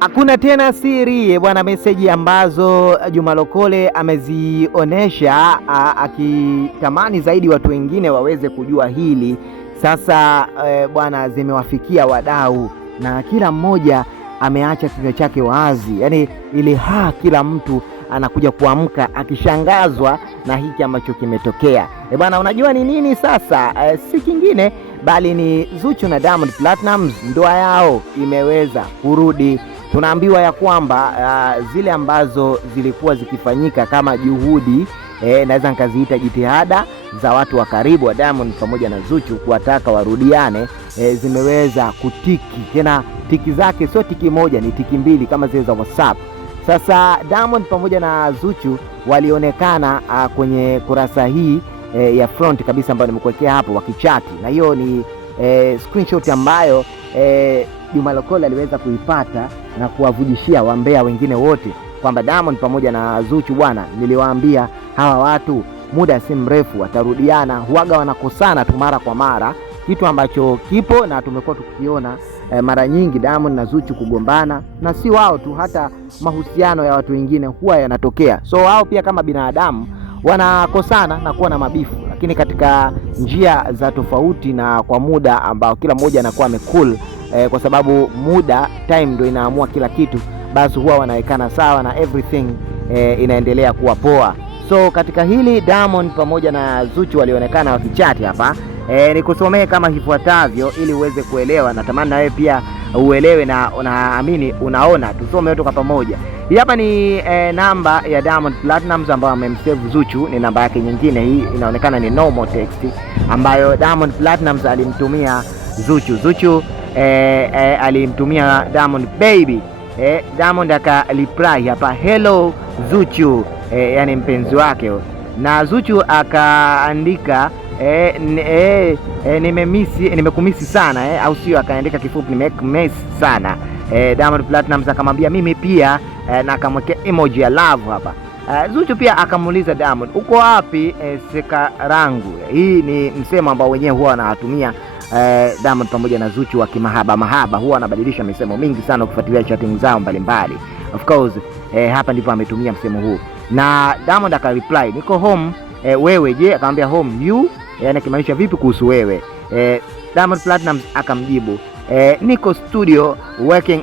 Hakuna tena siri bwana, meseji ambazo Juma Lokole amezionesha akitamani zaidi watu wengine waweze kujua hili. Sasa bwana, zimewafikia wadau na kila mmoja ameacha kinywa chake wazi, yaani ili kila mtu anakuja kuamka akishangazwa na hiki ambacho kimetokea. Bwana, unajua ni nini sasa? Si kingine bali ni Zuchu na Diamond Platnumz, ndoa yao imeweza kurudi. Tunaambiwa ya kwamba zile ambazo zilikuwa zikifanyika kama juhudi, naweza nikaziita jitihada za watu wa karibu wa Diamond pamoja na Zuchu kuwataka warudiane, zimeweza kutiki. Tena tiki zake sio tiki moja, ni tiki mbili kama zile za WhatsApp. Sasa Diamond pamoja na Zuchu walionekana kwenye kurasa hii ya front kabisa ambayo nimekuwekea hapo wakichati, na hiyo ni screenshot ambayo Juma Lokole aliweza kuipata na kuwavujishia wambea wengine wote kwamba Diamond pamoja na Zuchu bwana, niliwaambia hawa watu muda si mrefu watarudiana. Huaga wanakosana tu mara kwa mara, kitu ambacho kipo na tumekuwa tukiona mara nyingi Diamond na Zuchu kugombana, na si wao tu, hata mahusiano ya watu wengine huwa yanatokea. So wao pia kama binadamu wanakosana na kuwa na mabifu, lakini katika njia za tofauti na kwa muda ambao kila mmoja anakuwa amecool, kwa sababu muda time ndio inaamua kila kitu, basi huwa wanawekana sawa na everything inaendelea kuwa poa. So katika hili Diamond pamoja na Zuchu walionekana wakichati hapa. Nikusomee kama ifuatavyo ili uweze kuelewa, natamani na wewe pia uelewe na unaamini unaona, tusome wote kwa pamoja. Hii hapa ni namba ya Diamond Platnumz ambayo amemsave Zuchu, ni namba yake nyingine. Hii inaonekana ni normal text ambayo Diamond Platnumz alimtumia Zuchu. Zuchu alimtumia Diamond baby, Diamond akaliply hapa hello Zuchu, yani mpenzi wake, na Zuchu akaandika nimekumisi sana, au sio? Akaandika kifupi nimekumisi sana. Diamond Platnumz akamwambia mimi pia, na akamwekea emoji ya love hapa. Zuchu pia akamuuliza Diamond, uko wapi sekarangu? Hii ni msemo ambao wenyewe huwa wanatumia Diamond pamoja na Zuchu wa kimahaba, huwa wanabadilisha misemo mingi sana ukifuatilia chatting zao mbalimbali. Of course hapa ndipo ametumia msemo huu, na Diamond akareply niko home. Wewe je? Akamwambia home you, yani kimaanisha vipi kuhusu wewe? Diamond Platnumz akamjibu niko studio working